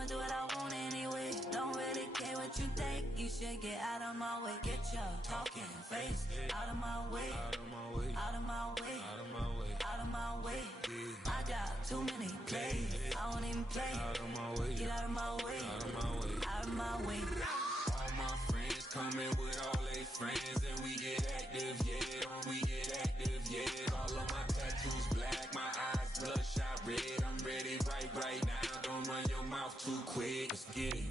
I'ma do what I want anyway. Don't really care what you think. You should get out of my way. Get your talking face out of my way. Out of my way. Out of my way. Out of my way. Out of my way. I got too many plays. I won't even play. Out of my way. Get out of my way. Out of my way. Out of my way. All my friends coming with all their friends, and we get active, yeah. We get active, yeah. All of my tattoos black, my eyes bloodshot red. I'm ready right now. Don't run your mouth too quick. Let's get it.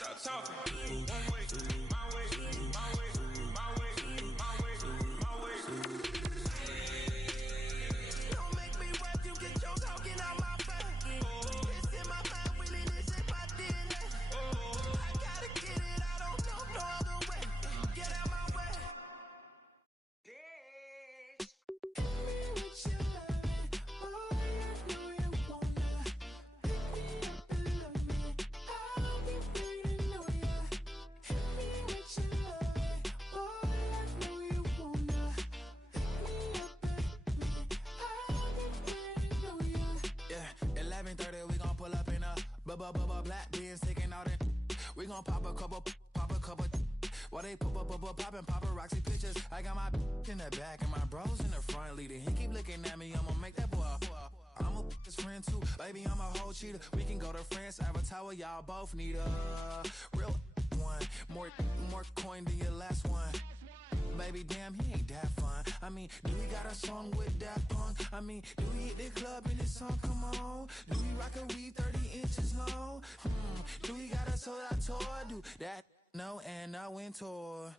Stop talking. One way, my way, my way, my way, my way, my way. Don't make me rap, you get your talking out my face. It's in my mind, really, this in my DNA. I gotta get it, I don't know no other way. Get out my way. Black beans taking out it. We gon' pop a couple. While they poppin' paparazzi pictures. I got my in the back and my bros in the front leading. He keep looking at me, I'ma make that boy. I'm a his friend too, baby, I'm a whole cheater. We can go to France, Avatar, y'all both need a real one. More coin than your last one. Baby, damn, he ain't that fun. I mean, do he got a song with that punk? I mean, do he hit the club in his song? Come on. Do he rock a weave 30 inches long? Do he got a sold out tour? Do that? No, and I went tour.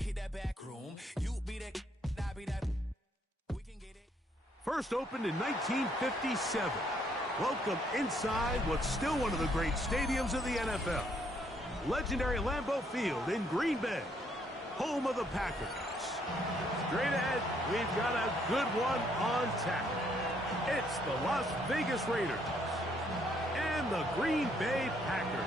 Hit that back room. You be that, I be that. We can get it. First opened in 1957. Welcome inside what's still one of the great stadiums of the NFL. Legendary Lambeau Field in Green Bay, home of the Packers. Straight ahead, we've got a good one on tap. It's the Las Vegas Raiders and the Green Bay Packers.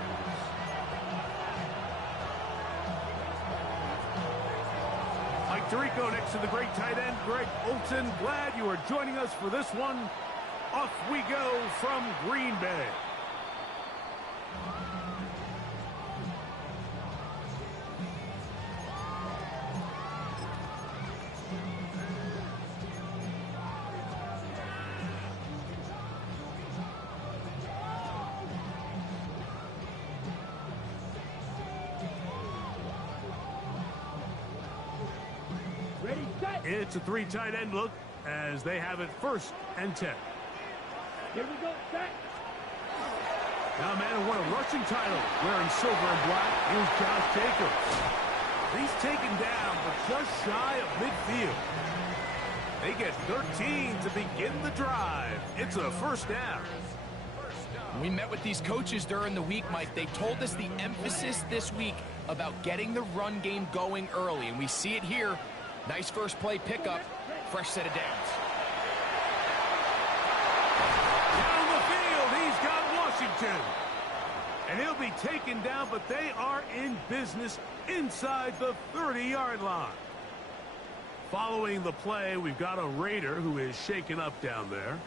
Mike Tirico next to the great tight end, Greg Olson. Glad you are joining us for this one. Off we go from Green Bay. It's a three tight end look as they have it 1st and 10. Here we go, set. Now, man who won a rushing title wearing silver and black is Josh Jacobs. He's taken down but just shy of midfield. They get 13 to begin the drive. It's a 1st down. We met with these coaches during the week, Mike. They told us the emphasis this week about getting the run game going early, and we see it here. Nice first play pickup, fresh set of downs. Down the field, he's got Washington. And he'll be taken down, but they are in business inside the 30-yard line. Following the play, we've got a Raider who is shaken up down there.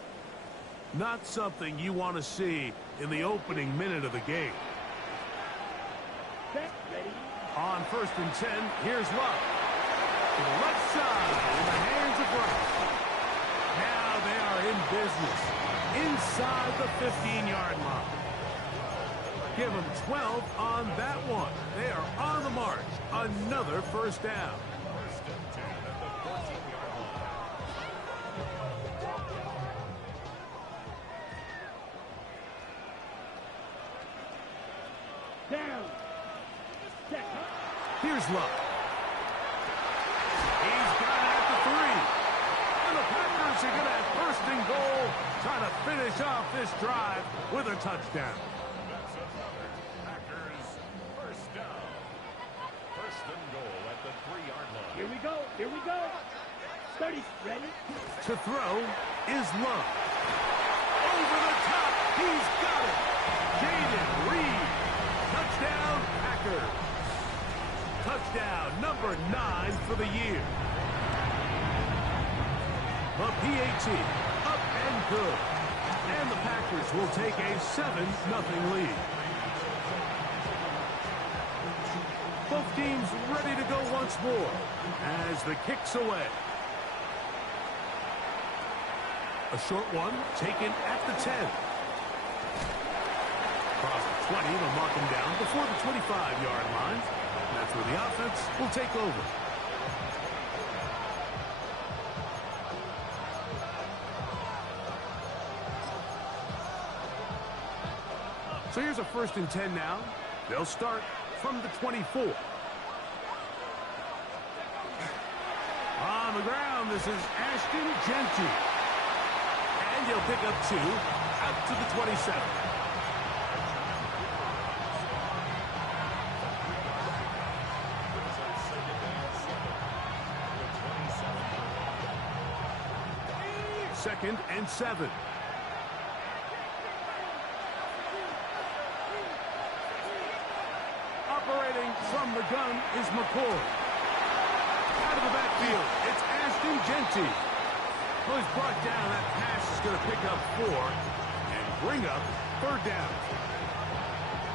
Not something you want to see in the opening minute of the game. On 1st and 10, here's Love. To the left side in the hands of Rice. Now they are in business inside the 15-yard line. Give them 12 on that one. They are on the march. Another 1st down. 1st and 10 at the 14-yard line. Down. Set. Here's Love. He's got it at the 3. And the Packers are going to have 1st and goal, trying to finish off this drive with a touchdown. That's another Packers 1st down. 1st and goal Here we go. Here we go. 30. Ready? To throw is Love. Over the top. He's got it. Jaden Reed. Touchdown, Packers. Touchdown number 9 for the year. The PAT up and good. And the Packers will take a 7-0 lead. Both teams ready to go once more as the kick's away. A short one taken at the 10. Across the 20, they'll mark him down before the 25-yard line. That's where the offense will take over. So here's a 1st and 10 now. They'll start from the 24. On the ground, this is Ashton Genty. And he'll pick up 2 out to the 27. Second and 7. Operating from the gun is McCoy. Out of the backfield, it's Ashton Genty. Well, he's brought down. That pass is going to pick up 4 and bring up 3rd down.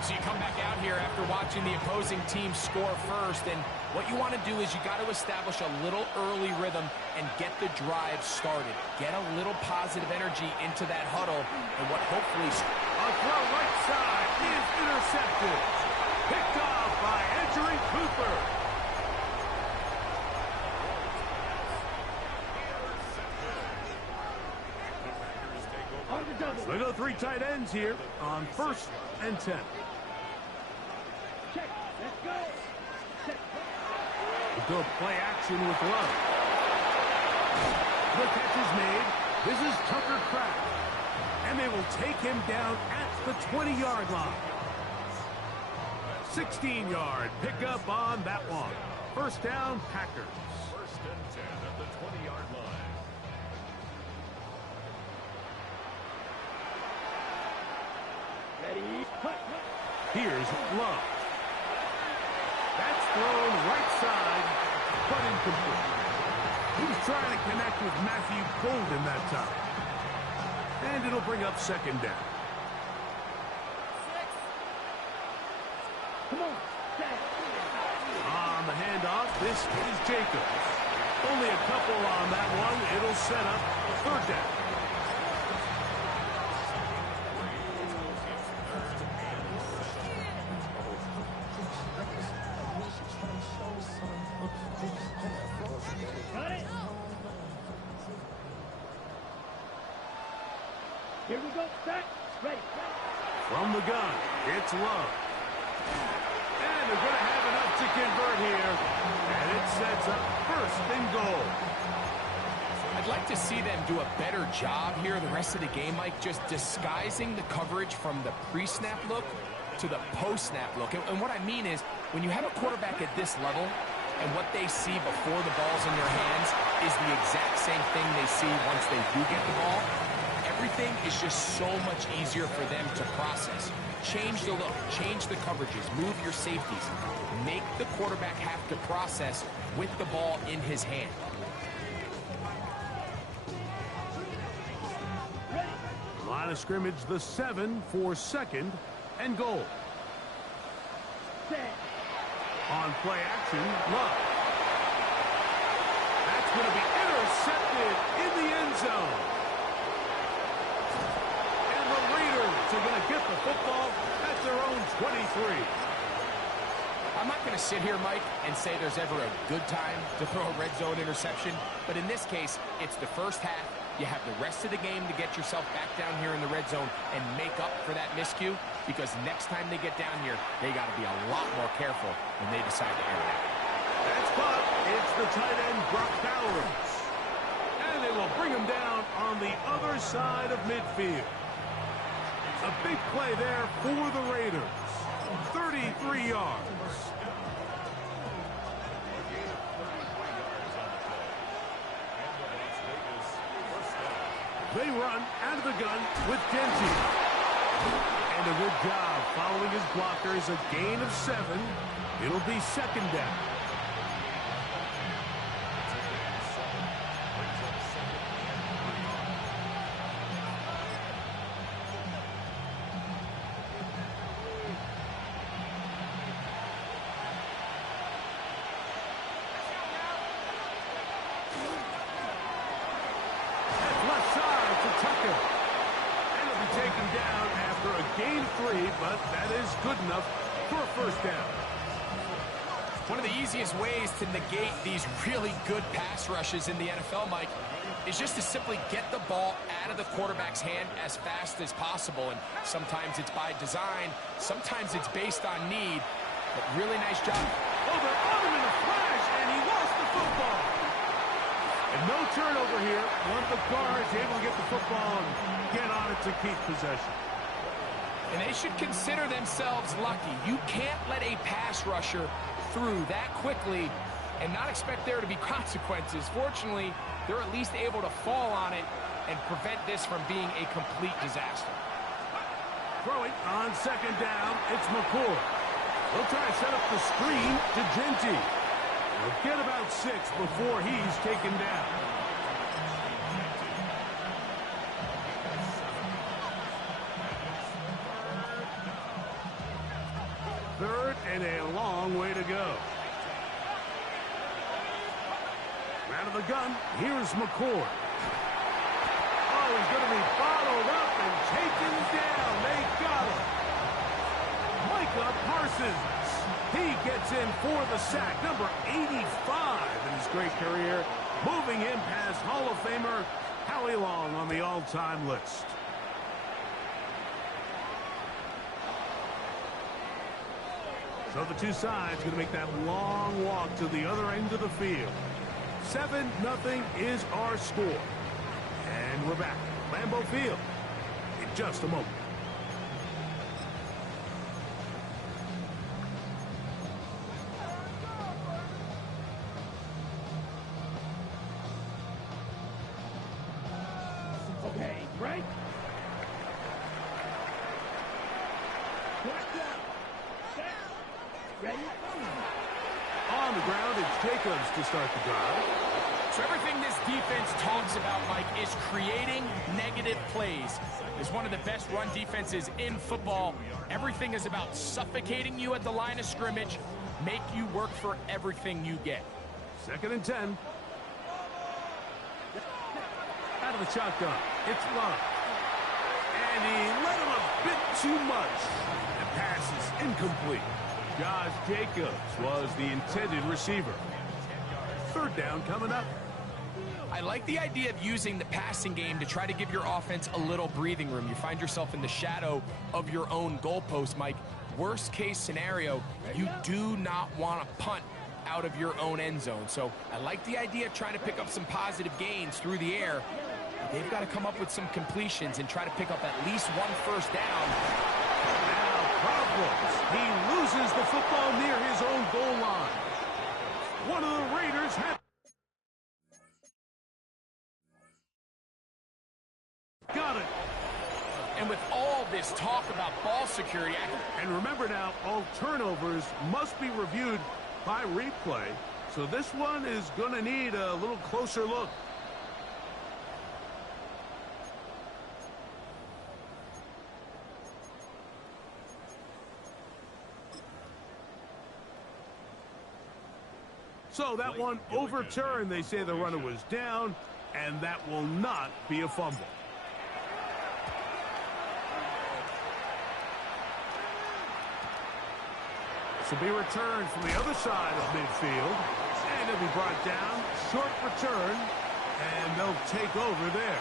So you come back out here after watching the opposing team score first, and what you want to do is you got to establish a little early rhythm and get the drive started. Get a little positive energy into that huddle, and what hopefully... A throw right side is intercepted. Picked off by Andrew Cooper. They go 3 tight ends here on 1st and 10. Check. Let's go. Check. We'll go play action with Love. The catch is made. This is Tucker Kraft. And they will take him down at the 20-yard line. 16-yard pickup on that one. 1st down, Packers. 1st and 10 at the 20-yard line. Ready? Here's Love. That's thrown right side, but incomplete. He was trying to connect with Matthew Golden that time. And it'll bring up 2nd down. Come on. On the handoff, this is Jacobs. Only a couple on that one. It'll set up 3rd down. Got it. Here we go. Set. Ready. From the gun, it's Love. And they're going to have enough to convert here. And it sets up 1st and goal. I'd like to see them do a better job here the rest of the game, Mike, just disguising the coverage from the pre-snap look to the post-snap look. And what I mean is, when you have a quarterback at this level, and what they see before the ball's in their hands is the exact same thing they see once they do get the ball, everything is just so much easier for them to process. Change the look, change the coverages, move your safeties. Make the quarterback have to process with the ball in his hand. Line of scrimmage, the 7 for 2nd and goal. On play action, Love. That's going to be intercepted in the end zone. And the Raiders are going to get the football at their own 23. I'm not going to sit here, Mike, and say there's ever a good time to throw a red zone interception, but in this case, it's the first half. You have the rest of the game to get yourself back down here in the red zone and make up for that miscue, because next time they get down here, they got to be a lot more careful when they decide to air it out. That's caught. It's the tight end, Brock Bowers. And they will bring him down on the other side of midfield. A big play there for the Raiders. 33 yards. They run out of the gun with Genty. And a good job following his blockers. A gain of 7. It'll be second down. But that is good enough for a first down. One of the easiest ways to negate these really good pass rushes in the NFL, Mike, is just to simply get the ball out of the quarterback's hand as fast as possible. And sometimes it's by design, sometimes it's based on need. But really nice job. Oh, they're on him in a flash, and he lost the football. And no turnover here. Once the guard's able to get the football and get on it to keep possession. And they should consider themselves lucky. You can't let a pass rusher through that quickly and not expect there to be consequences. Fortunately, they're at least able to fall on it and prevent this from being a complete disaster. Throwing on second down, it's McCoy. They'll try to set up the screen to Genty. They'll get about 6 before he's taken down. Third and a long way to go. Out of the gun, here's McCoy. Oh, he's going to be followed up and taken down. They got him. Micah Parsons. He gets in for the sack. Number 85 in his great career. Moving him past Hall of Famer Howie Long on the all-time list. So the two sides going to make that long walk to the other end of the field. 7-0 is our score. And we're back at Lambeau Field in just a moment. Okay, right? Ready? On the ground, it's Jacobs to start the drive. So everything this defense talks about, Mike, is creating negative plays. It's one of the best run defenses in football. Everything is about suffocating you at the line of scrimmage, make you work for everything you get. 2nd and 10. Out of the shotgun, it's Love. And he let him a bit too much. The pass is incomplete. Josh Jacobs was the intended receiver. 3rd down coming up. I like the idea of using the passing game to try to give your offense a little breathing room. You find yourself in the shadow of your own goalpost, Mike. Worst case scenario, you do not want to punt out of your own end zone. So I like the idea of trying to pick up some positive gains through the air. They've got to come up with some completions and try to pick up at least one first down. Now problems. He loses the football near his own goal line. One of the Raiders have got it. And with all this talk about ball security, and remember now, all turnovers must be reviewed by replay. So this one is going to need a little closer look. So that one overturned. They say the runner was down, and that will not be a fumble. This will be returned from the other side of midfield, and it'll be brought down. Short return, and they'll take over there.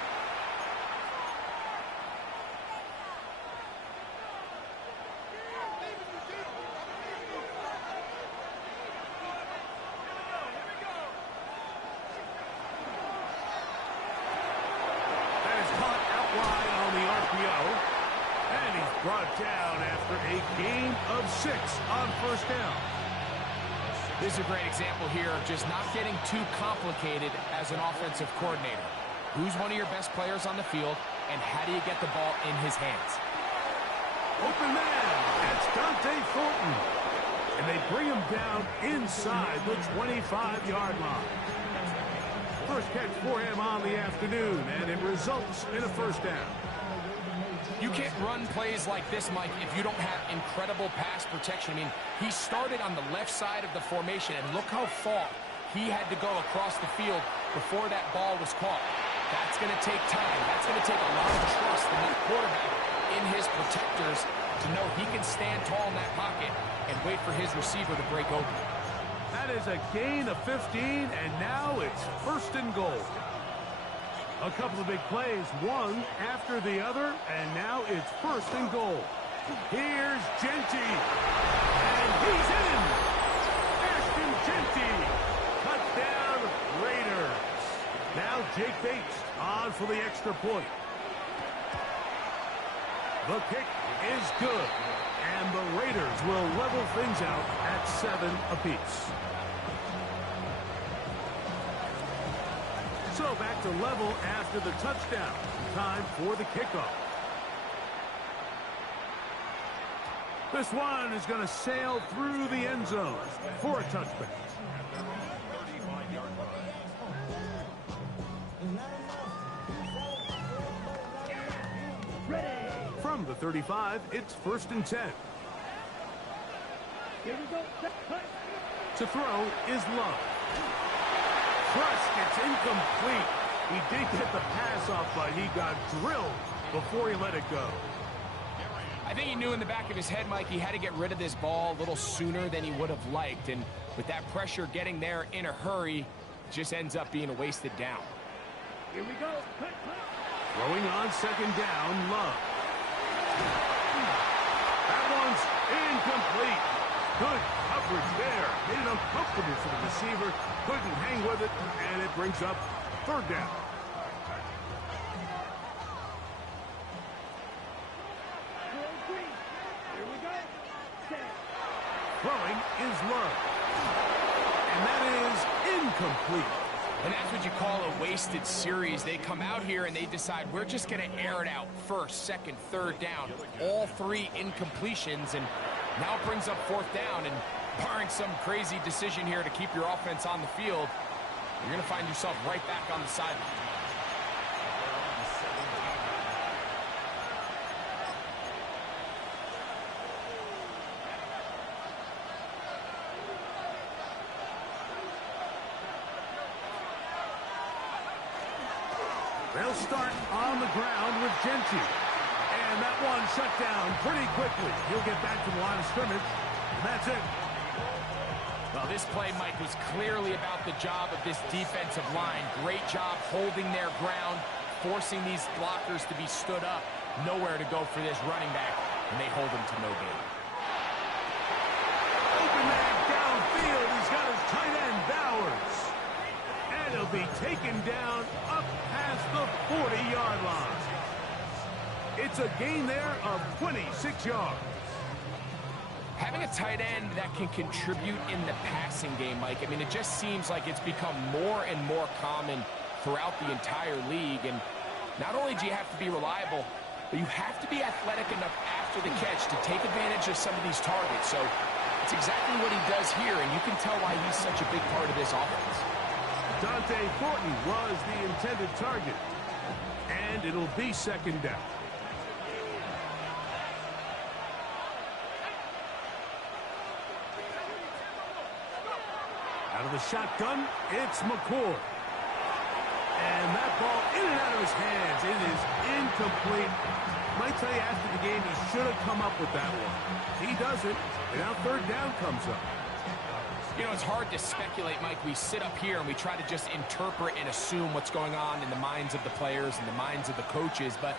Brought down after a gain of 6 on 1st down. This is a great example here of just not getting too complicated as an offensive coordinator. Who's one of your best players on the field, and how do you get the ball in his hands? Open man, that's Dante Thornton. And they bring him down inside the 25-yard line. First catch for him on the afternoon, and it results in a first down. You can't run plays like this, Mike, if you don't have incredible pass protection. I mean, he started on the left side of the formation, and look how far he had to go across the field before that ball was caught. That's going to take time. That's going to take a lot of trust in that quarterback in his protectors to know he can stand tall in that pocket and wait for his receiver to break open. That is a gain of 15, and now it's first and goal. A couple of big plays, one after the other, and now it's first and goal. Here's Genty, and he's in! Ashton Genty, touchdown Raiders. Now Jake Bates on for the extra point. The kick is good, and the Raiders will level things out at 7 apiece. So back to level after the touchdown. Time for the kickoff. This one is going to sail through the end zone for a touchback. From the 35, it's first and 10. Here we go. To throw is Love. Crushed, it's incomplete. He did get the pass off, but he got drilled before he let it go. I think he knew in the back of his head, Mike, he had to get rid of this ball a little sooner than he would have liked. And with that pressure getting there in a hurry, it just ends up being a wasted down. Here we go. Throwing on second down, Love. That one's incomplete. Good coverage there. Made it uncomfortable for the receiver. Couldn't hang with it, and it brings up third down. Here we go. Throwing is Love. And that is incomplete. And that's what you call a wasted series. They come out here and they decide we're just going to air it out first, second, third down. All three incompletions, and now it brings up fourth down. And barring some crazy decision here to keep your offense on the field, you're going to find yourself right back on the sideline. They'll start on the ground with Genty. And that one shut down pretty quickly. He'll get back to the line of scrimmage. And that's it. Well, this play, Mike, was clearly about the job of this defensive line. Great job holding their ground, forcing these blockers to be stood up. Nowhere to go for this running back, and they hold him to no gain. Open man downfield. He's got his tight end, Bowers. And he'll be taken down up past the 40-yard line. It's a gain there of 26 yards. Having a tight end that can contribute in the passing game, Mike, I mean, it just seems like it's become more and more common throughout the entire league. And not only do you have to be reliable, but you have to be athletic enough after the catch to take advantage of some of these targets. So it's exactly what he does here, and you can tell why he's such a big part of this offense. Dante Thornton was the intended target. And it'll be second down. Out of the shotgun, it's McCoy. And that ball in and out of his hands. It is incomplete. Might tell you after the game he should have come up with that one. He doesn't, and now third down comes up. You know, it's hard to speculate, Mike. We sit up here and we try to just interpret and assume what's going on in the minds of the players and the minds of the coaches, but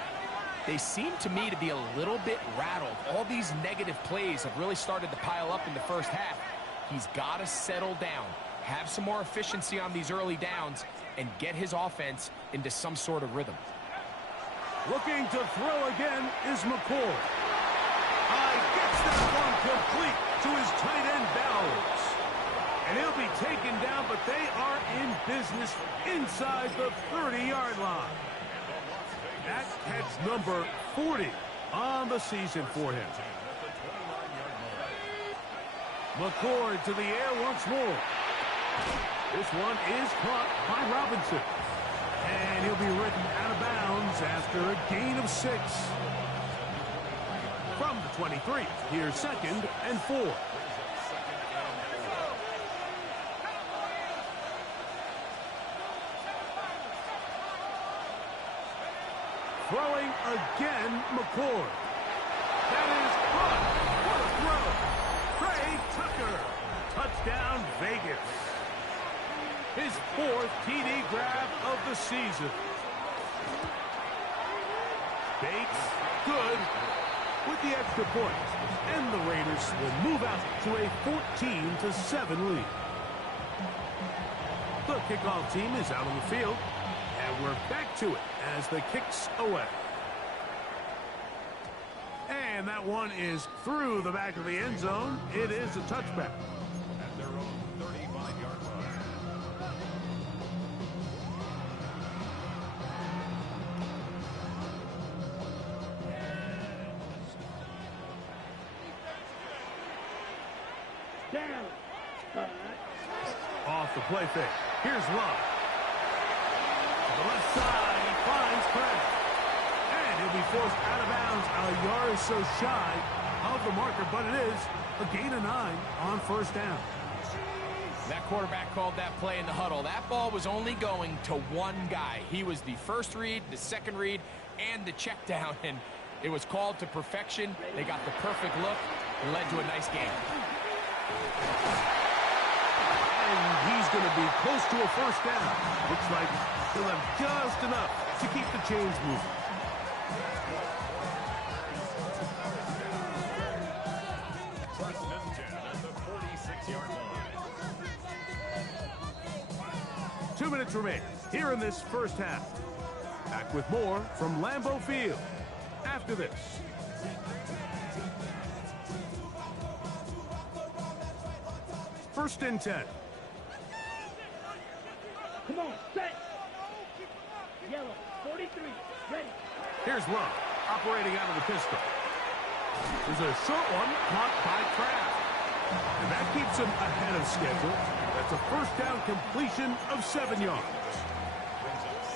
they seem to me to be a little bit rattled. All these negative plays have really started to pile up in the first half. He's got to settle down, have some more efficiency on these early downs, and get his offense into some sort of rhythm. Looking to throw again is McCoy. Gets that one complete to his tight end, Bowers. And he'll They'll be taken down, but they are in business inside the 30-yard line. That catch number 40 on the season for him. McCord to the air once more. This one is caught by Robinson. And he'll be written out of bounds after a gain of 6. From the 23, here's 2nd and 4. Throwing again, McCord. That is caught. What a throw. Trey Tucker. Touchdown, Vegas. His 4th TD grab of the season. Bates, good with the extra point. And the Raiders will move out to a 14-7 lead. The kickoff team is out on the field. And we're back to it as the kick's away. And that one is through the back of the end zone. It is a touchback. At their own 35-yard line. Down. Off the play fake. Here's Love. To the left side, he finds Craig. And he'll be forced out of bounds a yard or so shy of the marker, but it is a gain of 9 on first down. That quarterback called that play in the huddle. That ball was only going to one guy. He was the first read, the second read, and the check down. And it was called to perfection. They got the perfect look and led to a nice game. And he's going to be close to a first down. Looks like he'll have just enough to keep the chains moving. First and 10 at the 46-yard line. 2 minutes remain here in this first half. Back with more from Lambeau Field after this. First and 10. Come on, set. Yellow, 43, ready. Here's Love, operating out of the pistol. There's a short one caught by Kraft. And that keeps him ahead of schedule. That's a first down completion of 7 yards.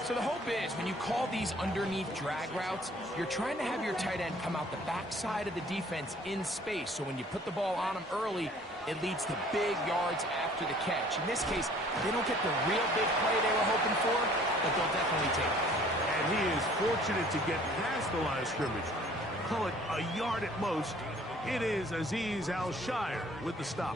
So the hope is when you call these underneath drag routes, you're trying to have your tight end come out the backside of the defense in space. So when you put the ball on him early, it leads to big yards after the catch. In this case, they don't get the real big play they were hoping for, but they'll definitely take it. And he is fortunate to get past the line of scrimmage. Call it a yard at most. It is Azeez Al-Shire with the stop.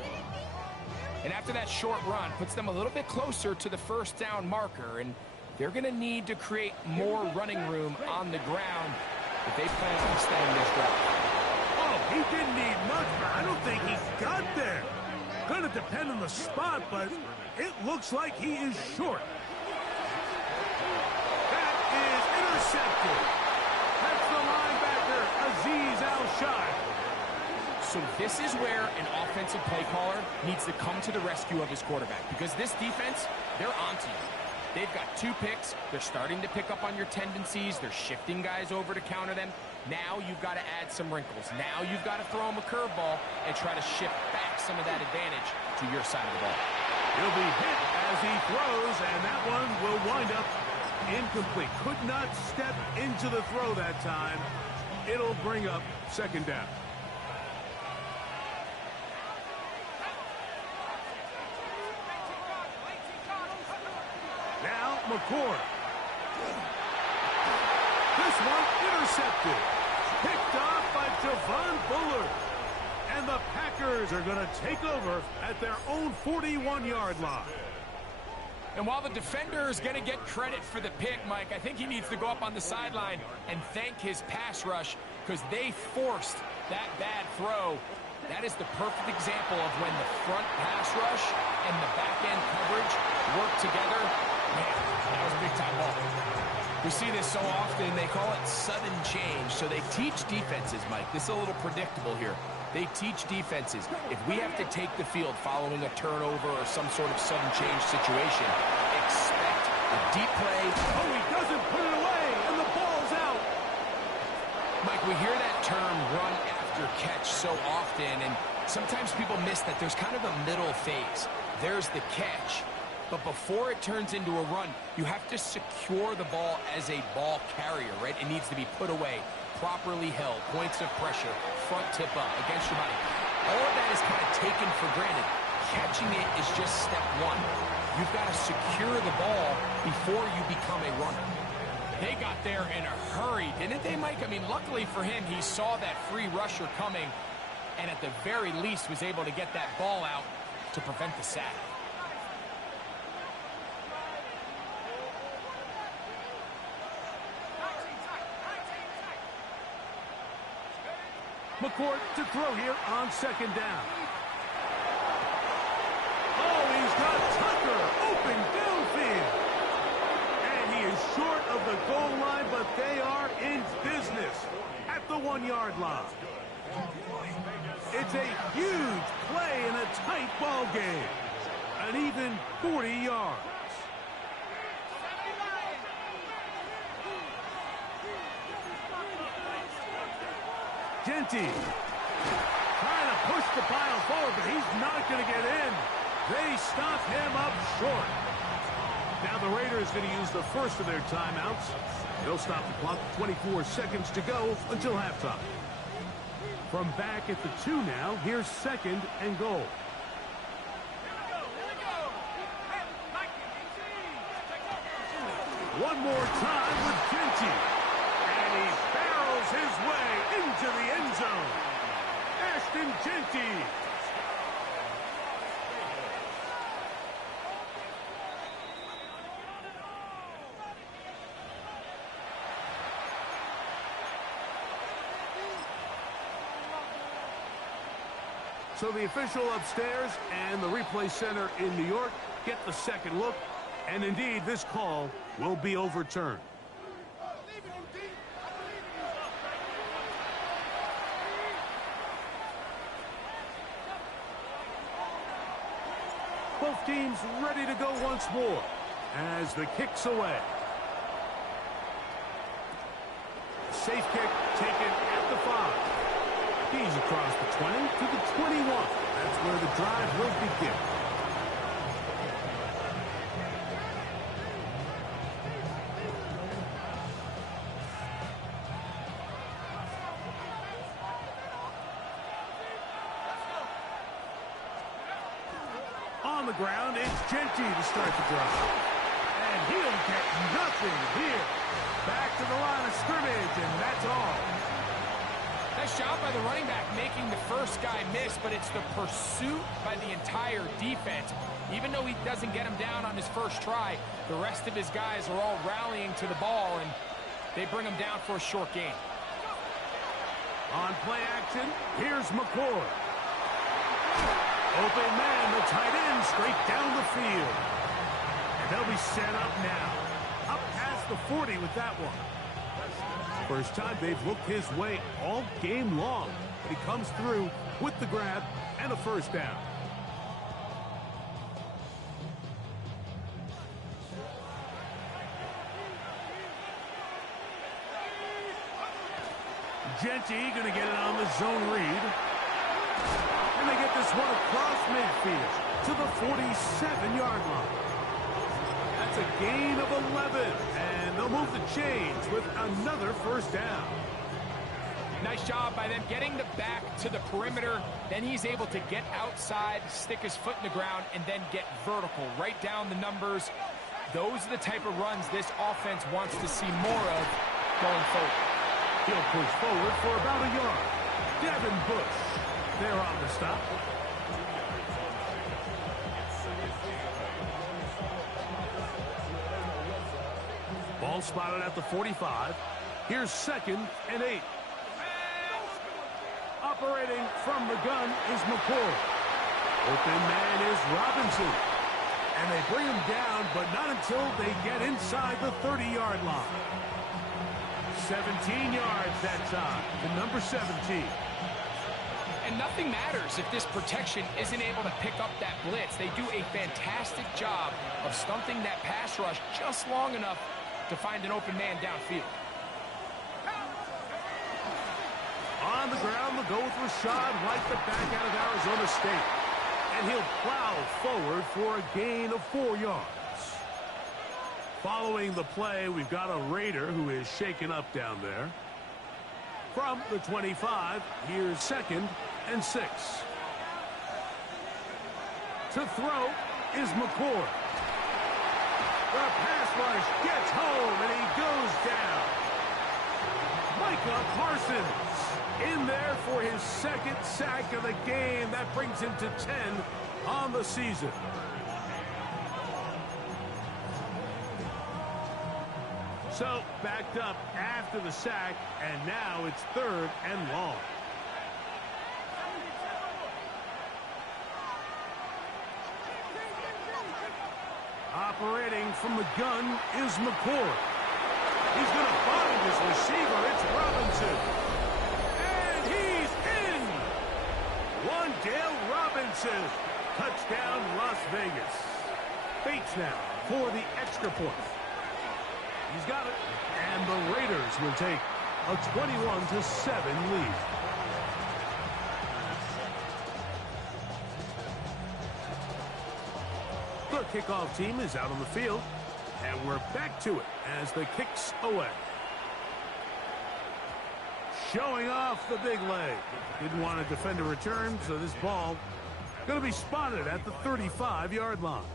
And after that short run, puts them a little bit closer to the first down marker, and they're going to need to create more running room on the ground if they plan on staying this drive. Oh, he didn't need much, but I don't think he got there. Going to depend on the spot, but it looks like he is short. That is intercepted. That's the linebacker, Azeez Al-Shire. So this is where an offensive play caller needs to come to the rescue of his quarterback, because this defense, they're onto you. They've got 2 picks. They're starting to pick up on your tendencies. They're shifting guys over to counter them. Now you've got to add some wrinkles. Now you've got to throw him a curveball and try to shift back some of that advantage to your side of the ball. He'll be hit as he throws, and that one will wind up incomplete. Could not step into the throw that time. It'll bring up second down. Now McCord. This one intercepted. Picked off by Javon Bullard. And the Packers are going to take over at their own 41-yard line. And while the defender is going to get credit for the pick, Mike, I think he needs to go up on the sideline and thank his pass rush, because they forced that bad throw. That is the perfect example of when the front pass rush and the back-end coverage work together. Man, that was a big-time ball. We see this so often. They call it sudden change. So they teach defenses, Mike. This is a little predictable here. They teach defenses, if we have to take the field following a turnover or some sort of sudden change situation, expect a deep play. Oh, he doesn't put it away, and the ball's out. Mike, we hear that term run after catch so often, and sometimes people miss that there's kind of a middle phase. There's the catch, but before it turns into a run, you have to secure the ball as a ball carrier, right? It needs to be put away, properly held, points of pressure, front tip up, against your body. All of that is kind of taken for granted. Catching it is just step one. You've got to secure the ball before you become a runner. They got there in a hurry, didn't they, Mike? I mean, luckily for him, he saw that free rusher coming, and at the very least was able to get that ball out to prevent the sack. McCourt to throw here on second down. Oh, he's got Tucker open downfield. And he is short of the goal line, but they are in business at the 1-yard line. It's a huge play in a tight ball game. An even 40 yards. Genty trying to push the pile forward, but he's not going to get in. They stop him up short. Now the Raiders going to use the first of their timeouts. They'll stop the clock with 24 seconds to go until halftime. From back at the 2 now, here's second and goal. One more time with Genty. And he barrels his way into the end zone. Ashton Genty. So the official upstairs and the replay center in New York get the second look. And indeed, this call will be overturned. Both teams ready to go once more as the kick's away. Safe kick taken at the 5. He's across the 20 to the 21. That's where the drive will begin. On the ground, it's Genty to start the drive. And he'll get nothing here. Back to the line of scrimmage, and that's all. Nice job by the running back making the first guy miss, but it's the pursuit by the entire defense. Even though he doesn't get him down on his first try, the rest of his guys are all rallying to the ball, and they bring him down for a short gain. On play action, here's McCourt. Open man, the tight end, straight down the field. And they'll be set up now. Up past the 40 with that one. First time they've looked his way all game long. But he comes through with the grab and a first down. Genty going to get it on the zone read. And they get this one across midfield to the 47-yard line. That's a gain of 11, and they'll move the chains with another first down. Nice job by them getting the back to the perimeter. Then he's able to get outside, stick his foot in the ground, and then get vertical. Right down the numbers. Those are the type of runs this offense wants to see more of going forward. He'll push forward for about a yard. Devin Bush there on the stop. Ball spotted at the 45. Here's second and 8. Operating from the gun is McCourt. Open man is Robinson. And they bring him down, but not until they get inside the 30-yard line. 17 yards that time to number 17. And nothing matters if this protection isn't able to pick up that blitz. They do a fantastic job of stunting that pass rush just long enough to find an open man downfield. On the ground, they'll go with Rashad White, the back out of Arizona State. And he'll plow forward for a gain of 4 yards. Following the play, we've got a Raider who is shaken up down there. From the 25, here's 2nd and 6. To throw is McCord. The pass rush gets home, and he goes down. Micah Parsons in there for his 2nd sack of the game. That brings him to 10 on the season. So, backed up after the sack, and now it's 3rd and long. Operating from the gun is McCord. He's going to find his receiver. It's Robinson. And he's in! Wandale Robinson. Touchdown, Las Vegas. Bates now for the extra point. He's got it. And the Raiders will take a 21-7 lead. The kickoff team is out on the field. And we're back to it as the kick's away. Showing off the big leg. Didn't want to defend a return, so this ball going to be spotted at the 35-yard line.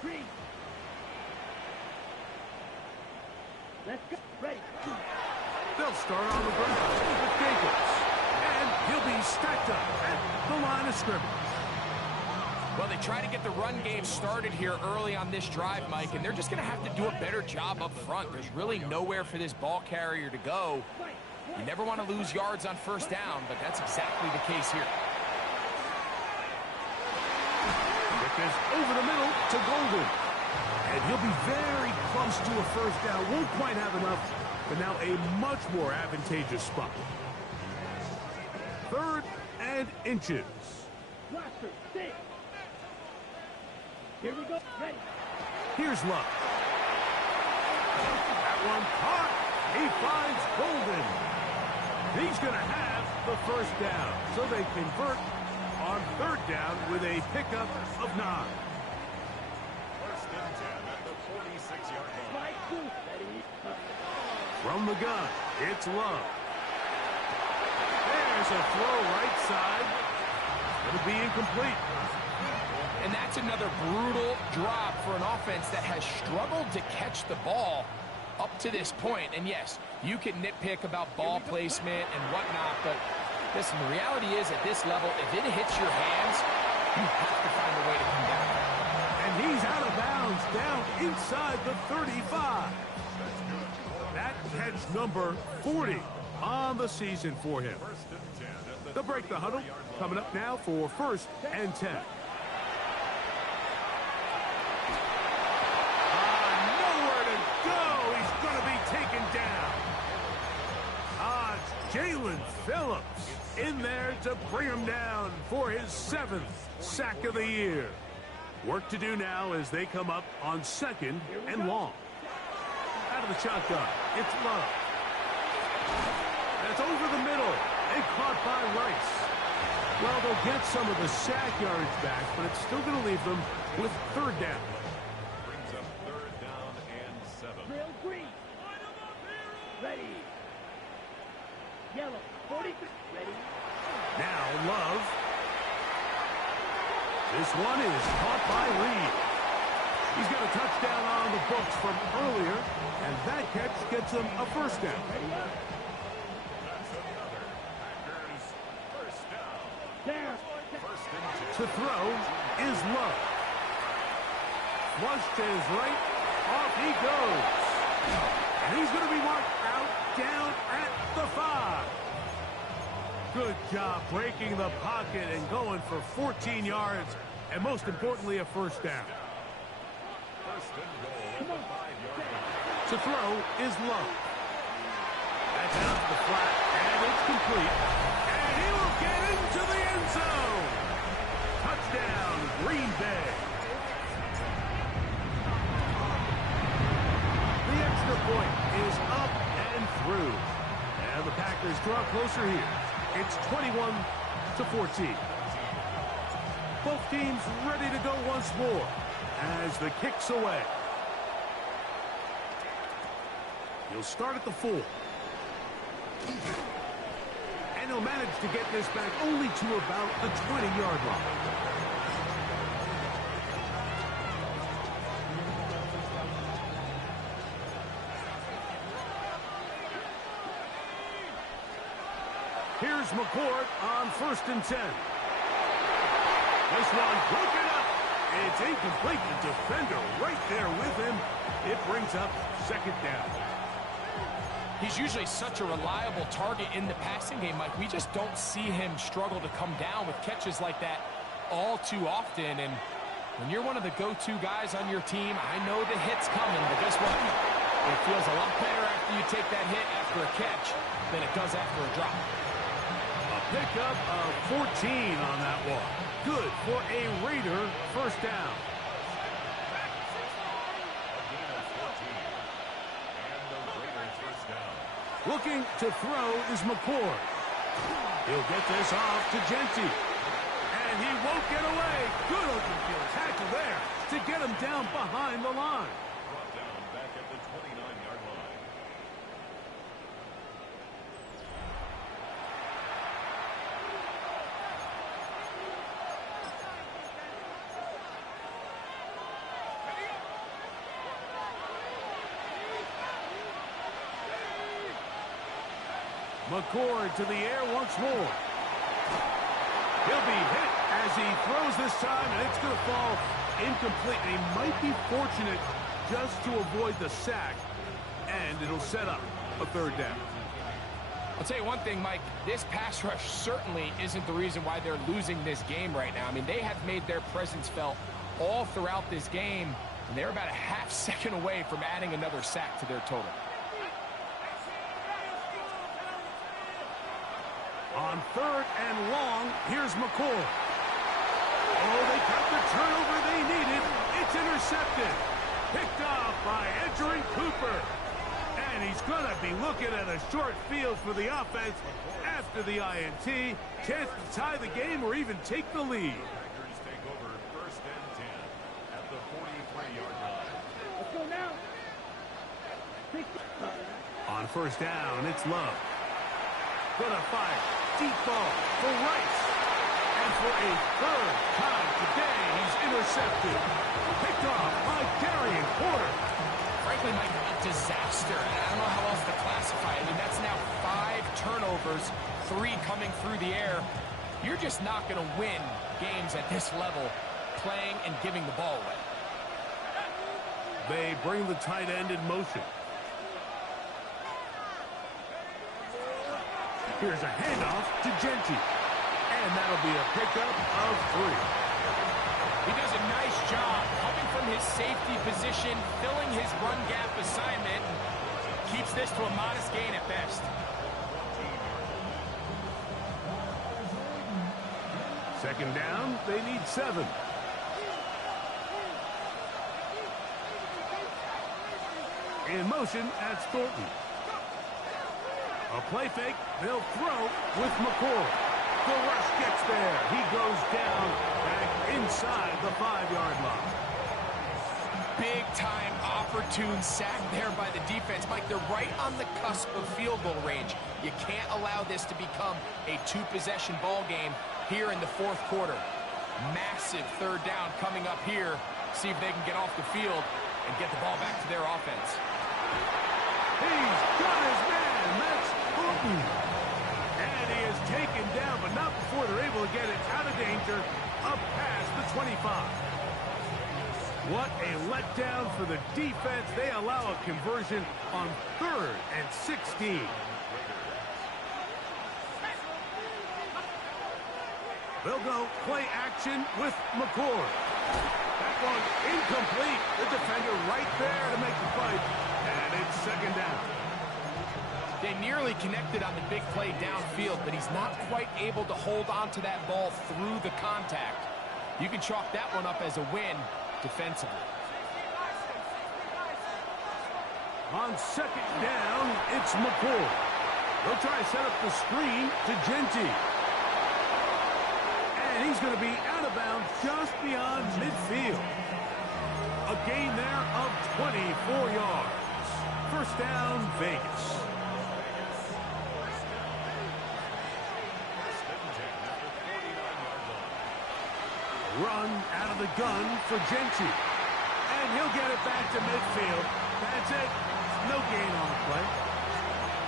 Green. Let's go. Ready. They'll start on the ground with Jacobs. And he'll be stacked up at the line of scrimmage. Well, they try to get the run game started here early on this drive, Mike, and they're just going to have to do a better job up front. There's really nowhere for this ball carrier to go. You never want to lose yards on 1st down, but that's exactly the case here. Is over the middle to Golden. And he'll be very close to a 1st down. Won't quite have enough, but now a much more advantageous spot. 3rd and inches. Roster, 6. Here we go. Ready. Here's Love. That one caught. He finds Golden. He's going to have the 1st down. So they convert on 3rd down with a pickup of 9. 1st and 10 at the 46-yard line. From the gun, it's Love. There's a throw right side. It'll be incomplete. And that's another brutal drop for an offense that has struggled to catch the ball up to this point. And yes, you can nitpick about ball placement and whatnot, but listen, the reality is at this level, if it hits your hands, you have to find a way to come down. And he's out of bounds, down inside the 35. That catch number 40 on the season for him. They'll break the huddle. Coming up now for 1st and 10. Nowhere to go. He's going to be taken down. It's Jalen Phillips in there to bring him down for his 7th sack of the year. Work to do now as they come up on 2nd and long. Out of the shotgun, it's Love. That's over the middle and caught by Rice. Well, they'll get some of the sack yards back, but it's still going to leave them with 3rd down. Brings up 3rd down and 7. Real green. Ready. Yellow. 43. Ready. Now Love. This one is caught by Reed. He's got a touchdown on the books from earlier, and that catch gets him a 1st down. That's another Packers 1st down. Down. 1st and 10. To throw is Love. Flushed to his right. Off he goes. And he's going to be marked out down at the 5. Good job breaking the pocket and going for 14 yards, and most importantly, a first down. First and goal at the 5-yard line. To throw is Love. That's out to the flat, and it's complete. And he will get into the end zone. Touchdown, Green Bay. The extra point is up and through. And the Packers draw closer here. It's 21-14. Both teams ready to go once more as the kick's away. He'll start at the 4. And he'll manage to get this back only to about the 20-yard line. Here's McCord on 1st and 10. This one broken up. It's incomplete. The defender right there with him. It brings up 2nd down. He's usually such a reliable target in the passing game, Mike. We just don't see him struggle to come down with catches like that all too often. And when you're one of the go-to guys on your team, I know the hit's coming, but guess what? It feels a lot better after you take that hit after a catch than it does after a drop. A pickup of 14 on that one. Good for a Raider first down. Looking to throw is McCord. He'll get this off to Genty. And he won't get away. Good open field tackle there to get him down behind the line. Brought down back at the 29-yard line. McCord to the air once more. He'll be hit as he throws this time, and it's going to fall incomplete. And he might be fortunate just to avoid the sack, and it'll set up a 3rd down. I'll tell you one thing, Mike. This pass rush certainly isn't the reason why they're losing this game right now. I mean, they have made their presence felt all throughout this game, and they're about a half second away from adding another sack to their total. On 3rd and long, here's McCord. Oh, they got the turnover they needed. It's intercepted. Picked off by Edgerrin Cooper. And he's going to be looking at a short field for the offense after the INT. Chance to tie the game or even take the lead. Packers take over 1st and 10 at the 43-yard line. Let's go now. On 1st down, it's Love. Gonna fire. Deep ball for Rice. And for a 3rd time today, he's intercepted. Picked off by Darian Porter. Frankly, Mike, a disaster. I don't know how else to classify it. I mean, that's now 5 turnovers, 3 coming through the air. You're just not going to win games at this level playing and giving the ball away. They bring the tight end in motion. Here's a handoff to Genty. And that'll be a pickup of 3. He does a nice job coming from his safety position, filling his run gap assignment. Keeps this to a modest gain at best. 2nd down, they need 7. In motion, that's Thornton. A play fake, they'll throw with McCord. The rush gets there. He goes down back inside the 5-yard line. Big-time opportune sack there by the defense. Mike, they're right on the cusp of field goal range. You can't allow this to become a 2-possession ball game here in the 4th quarter. Massive 3rd down coming up here. See if they can get off the field and get the ball back to their offense. He's got his man. That's Thornton. And he is taken down, but not before they're able to get it out of danger up past the 25. What a letdown for the defense. They allow a conversion on 3rd and 16. They'll go play action with McCord. That one incomplete. The defender right there to make the fight. And it's second down. They nearly connected on the big play downfield, but he's not quite able to hold on to that ball through the contact. You can chalk that one up as a win defensively. On second down, it's McCord. They'll try to set up the screen to Genty. And he's going to be out of bounds just beyond midfield. A gain there of 24 yards. First down, Vegas. Run out of the gun for Genty. And he'll get it back to midfield. That's it. No gain on the play.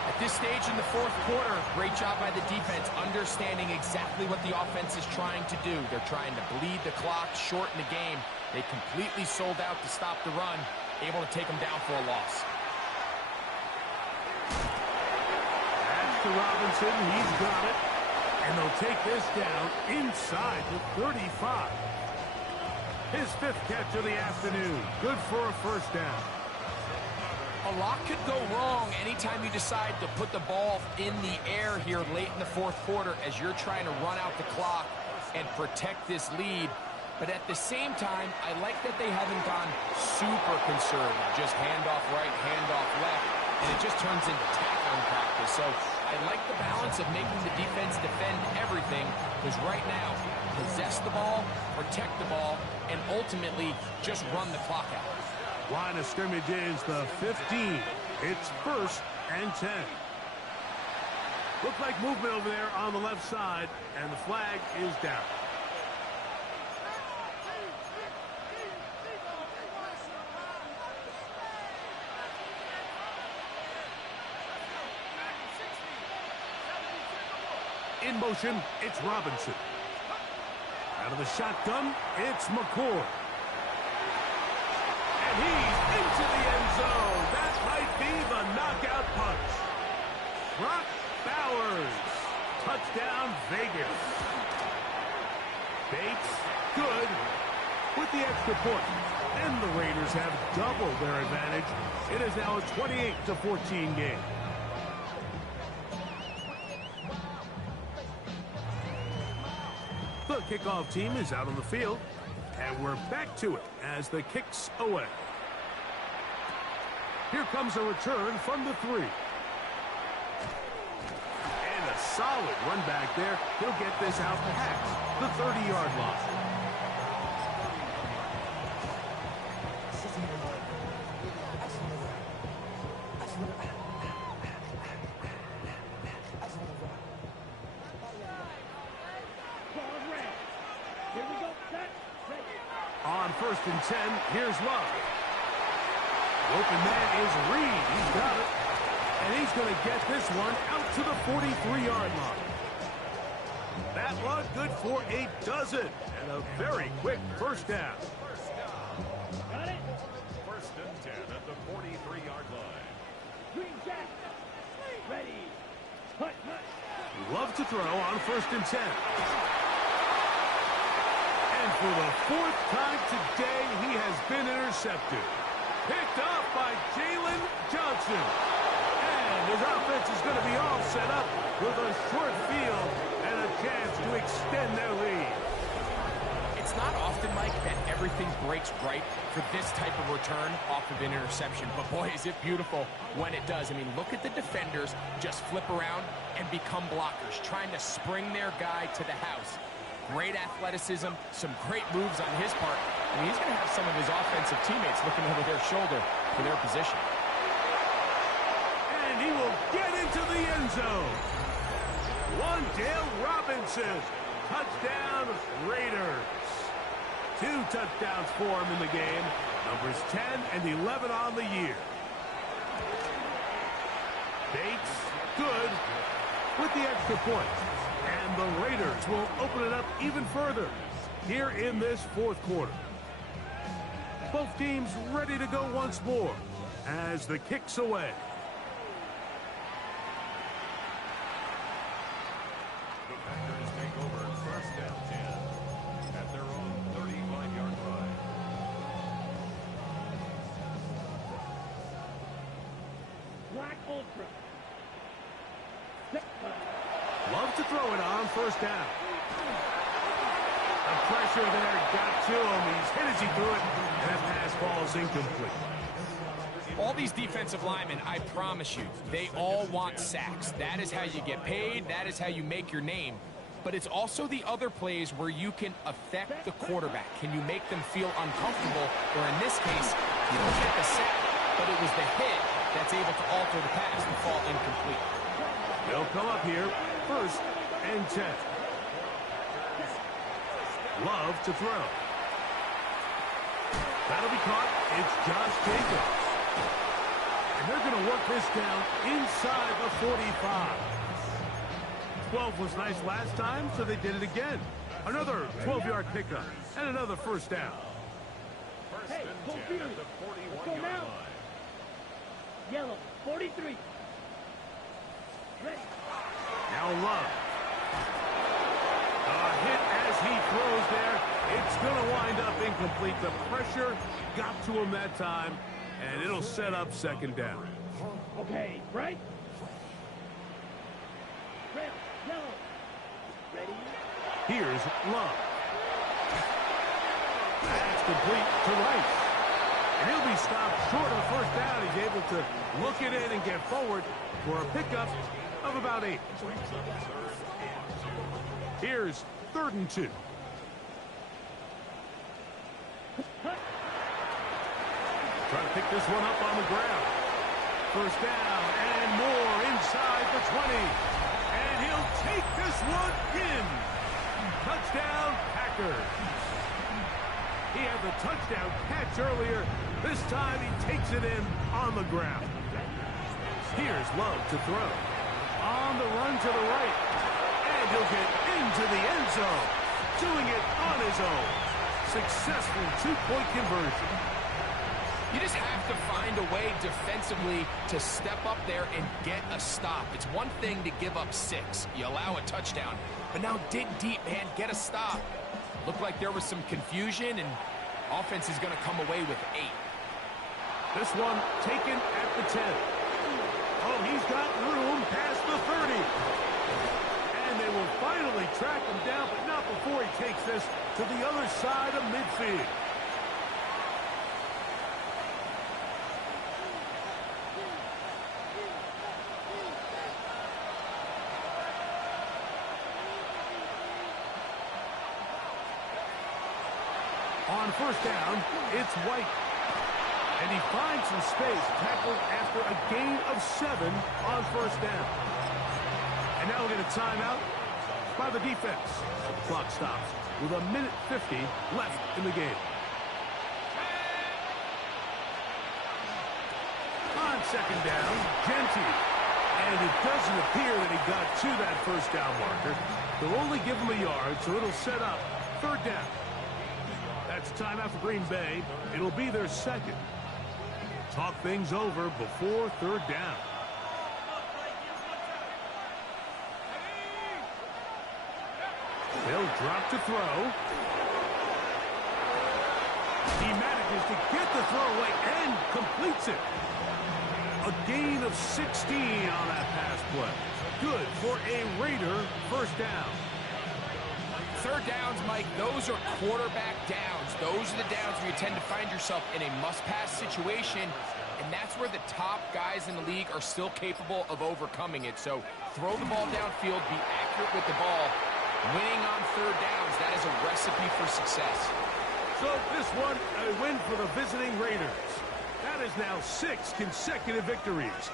At this stage in the fourth quarter, great job by the defense understanding exactly what the offense is trying to do. They're trying to bleed the clock, shorten the game. They completely sold out to stop the run, able to take them down for a loss. That's to Robinson. He's got it. And they'll take this down inside the 35. His fifth catch of the afternoon. Good for a first down. A lot could go wrong anytime you decide to put the ball in the air here late in the fourth quarter as you're trying to run out the clock and protect this lead. But at the same time, I like that they haven't gone super conservative. Just handoff right, handoff left, and it just turns into tackling practice. So I like the balance of making the defense defend everything, because right now, possess the ball, protect the ball, and ultimately just run the clock out. Line of scrimmage is the 15. It's first and 10. Look like movement over there on the left side, and the flag is down. In motion, it's Robinson. Out of the shotgun, it's McCord. And he's into the end zone. That might be the knockout punch. Brock Bowers. Touchdown, Vegas. Bates, good, with the extra point. And the Raiders have doubled their advantage. It is now a 28-14 game. The kickoff team is out on the field, and we're back to it as the kick's away. Here comes a return from the 3. And a solid run back there. He'll get this out past the 30-yard line. On first and 10, here's Love. The open man is Reed. He's got it. And he's going to get this one out to the 43-yard line. That one good for a dozen. And a very quick first down. Got it. First and 10 at the 43-yard line. Green Jack. Ready. Hut, hut. Love to throw on first and 10. And for the fourth time today, he has been intercepted. Picked up by Jalen Johnson. And his offense is going to be all set up with a short field and a chance to extend their lead. It's not often, Mike, that everything breaks right for this type of return off of an interception. But boy, is it beautiful when it does. I mean, look at the defenders just flip around and become blockers, trying to spring their guy to the house. Great athleticism, some great moves on his part. I mean, he's going to have some of his offensive teammates looking over their shoulder for their position. And he will get into the end zone. Wan'Dale Robinson. Touchdown, Raiders. 2 touchdowns for him in the game. Numbers 10 and 11 on the year. Bates, good, with the extra point. And the Raiders will open it up even further here in this fourth quarter. Both teams ready to go once more as the kick's away. The Packers take over first down. Black Ultra. Love to throw it on first down. The pressure there got to him. He's hit as he threw it, and that pass falls incomplete. All these defensive linemen, I promise you, they all want sacks. That is how you get paid. That is how you make your name. But it's also the other plays where you can affect the quarterback. Can you make them feel uncomfortable? Or in this case, you don't get the sack, but it was the hit that's able to alter the pass and fall incomplete. They'll come up here, 1st and 10. Love to throw. That'll be caught. It's Josh Jacobs. And they're going to work this down inside the 45. 12 was nice last time, so they did it again. Another 12-yard pickup and another first down. Hey, go Fury. Let's go now. Yellow, 43. Ready. Now Love. A hit as he throws there. It's going to wind up incomplete. The pressure got to him that time, and it'll set up 2nd down. Okay, right. Red, yellow. Ready. Here's Love. That's complete to Rice. And he'll be stopped short of 1st down. He's able to look it in and get forward for a pickup of about 8. Here's 3rd and 2. Trying to pick this one up on the ground. 1st down and more inside the 20. And he'll take this one in. Touchdown, Packers. He had the touchdown catch earlier. This time he takes it in on the ground. Here's Love to throw. On the run to the right. And he'll get into the end zone. Doing it on his own. Successful 2-point conversion. You just have to find a way defensively to step up there and get a stop. It's one thing to give up 6. You allow a touchdown. But now dig deep, man. Get a stop. Looked like there was some confusion, and offense is going to come away with 8. This one taken at the 10. Oh, he's got room past the 30. And they will finally track him down, but not before he takes this to the other side of midfield. On 1st down, it's White. And he finds some space, tackled after a gain of 7 on 1st down. And now we'll get a timeout by the defense. The clock stops with 1:50 left in the game. On 2nd down, Genty. And it doesn't appear that he got to that 1st down marker. They'll only give him a yard, so it'll set up 3rd down. That's a timeout for Green Bay. It'll be their 2nd. Talk things over before 3rd down. They'll drop to throw. He manages to get the throw away and completes it. A gain of 16 on that pass play. Good for a Raider 1st down. 3rd downs, Mike, those are quarterback downs. Those are the downs where you tend to find yourself in a must-pass situation, and that's where the top guys in the league are still capable of overcoming it. So throw the ball downfield, be accurate with the ball. Winning on 3rd downs, that is a recipe for success. So this one, a win for the visiting Raiders. That is now 6 consecutive victories.